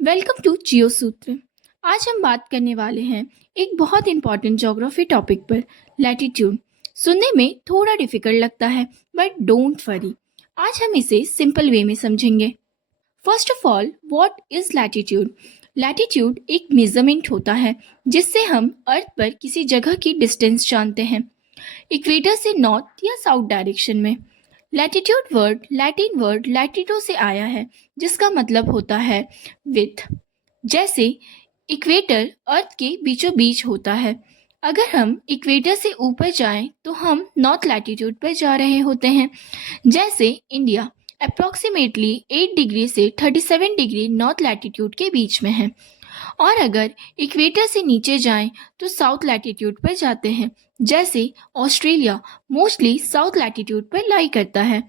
Welcome to जियो सूत्र। आज हम बात करने वाले हैं एक बहुत इंपॉर्टेंट ज्योग्राफी टॉपिक पर, लैटिट्यूड। सुनने में थोड़ा डिफिकल्ट लगता है, बट डोंट वरी, आज हम इसे सिंपल वे में समझेंगे। First of all, what is latitude? Latitude एक मेजरमेंट होता है जिससे हम अर्थ पर किसी जगह की डिस्टेंस जानते हैं, इक्वेटर से नॉर्थ या साउथ डायरेक्शन में। लैटिट्यूड वर्ड लैटिन वर्ड लैटिटो से आया है, जिसका मतलब होता है विथ। जैसे इक्वेटर अर्थ के बीचों बीच होता है। अगर हम इक्वेटर से ऊपर जाएं तो हम नॉर्थ लैटिट्यूड पर जा रहे होते हैं। जैसे इंडिया अप्रॉक्सीमेटली 8 डिग्री से 37 डिग्री नॉर्थ लैटिट्यूड के बीच में है, और अगर इक्वेटर से नीचे जाएं तो साउथ लैटिट्यूड पर जाते हैं। जैसे ऑस्ट्रेलिया मोस्टली साउथ लैटिट्यूड पर लाई करता है।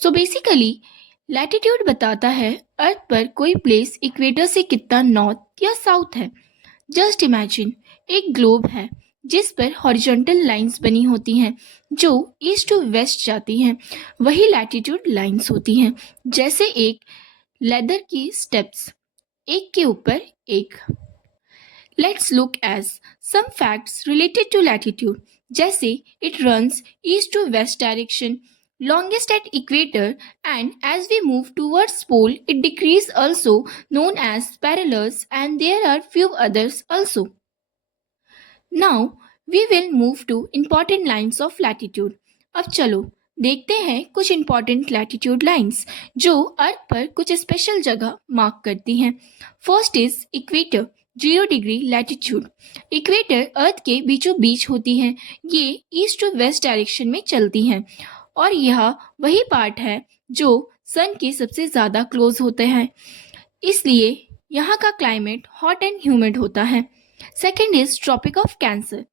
सो बेसिकली लैटिट्यूड बताता है अर्थ पर कोई प्लेस इक्वेटर से कितना नॉर्थ या साउथ है। जस्ट इमेजिन एक ग्लोब है जिस पर हॉरिजॉन्टल लाइंस बनी होती हैं जो ईस्ट टू वेस्ट जाती हैं, वही लैटिट्यूड लाइंस होती हैं, जैसे एक लेदर की स्टेप्स, एक के ऊपर एक। Let's look at some facts related to latitude. जैसे it runs east to west direction, longest at equator, and as we move towards pole, it decreases also, known as parallels, and there are few others also. Now we will move to important lines of latitude. अब चलो देखते हैं कुछ important latitude lines जो अर्थ पर कुछ special जगह mark करती हैं। First is equator, 0 degree latitude. Equator earth के बीचों बीच होती है। ये ईस्ट टू वेस्ट डायरेक्शन में चलती हैं, और यह वही पार्ट है जो सन के सबसे ज़्यादा क्लोज होते हैं, इसलिए यहाँ का क्लाइमेट हॉट एंड ह्यूमिड होता है। Second is tropic of cancer.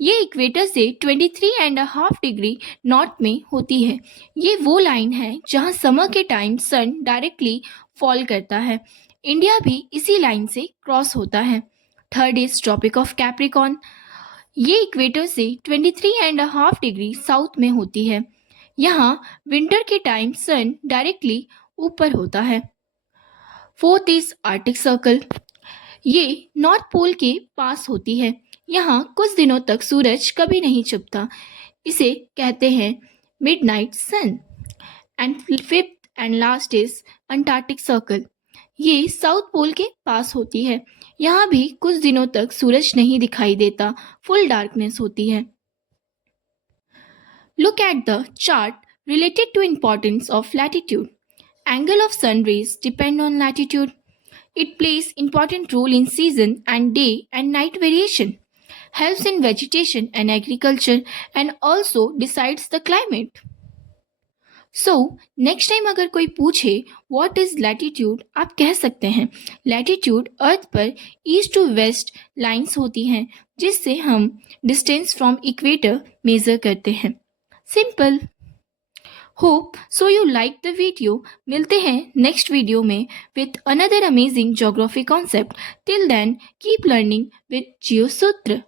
ये इक्वेटर से 23.5 डिग्री नॉर्थ में होती है। ये वो लाइन है जहाँ समर के टाइम सन डायरेक्टली फॉल करता है। इंडिया भी इसी लाइन से क्रॉस होता है। Third is tropic of Capricorn. ये इक्वेटर से 23.5 डिग्री साउथ में होती है। यहाँ विंटर के टाइम सन डायरेक्टली ऊपर होता है। Fourth is Arctic circle. ये नॉर्थ पोल के पास होती है। यहाँ कुछ दिनों तक सूरज कभी नहीं छुपता, इसे कहते हैं midnight sun. And fifth and last is Antarctic circle. ये साउथ पोल के पास होती है। यहाँ भी कुछ दिनों तक सूरज नहीं दिखाई देता, फुल डार्कनेस होती है। Look at the chart related to importance of latitude. Angle of sun rays depend on latitude. It plays important role in season and day and night variation, helps in vegetation and agriculture, and also decides the climate. So, next time अगर कोई पूछे what is latitude, आप कह सकते हैं latitude अर्थ पर east to waste lines होती हैं जिससे हम डिस्टेंस फ्रॉम इक्वेटर मेजर करते हैं। Simple. Hope so you like the video. मिलते हैं नेक्स्ट वीडियो में with another amazing geography concept. Till then keep learning with Geo सूत्र।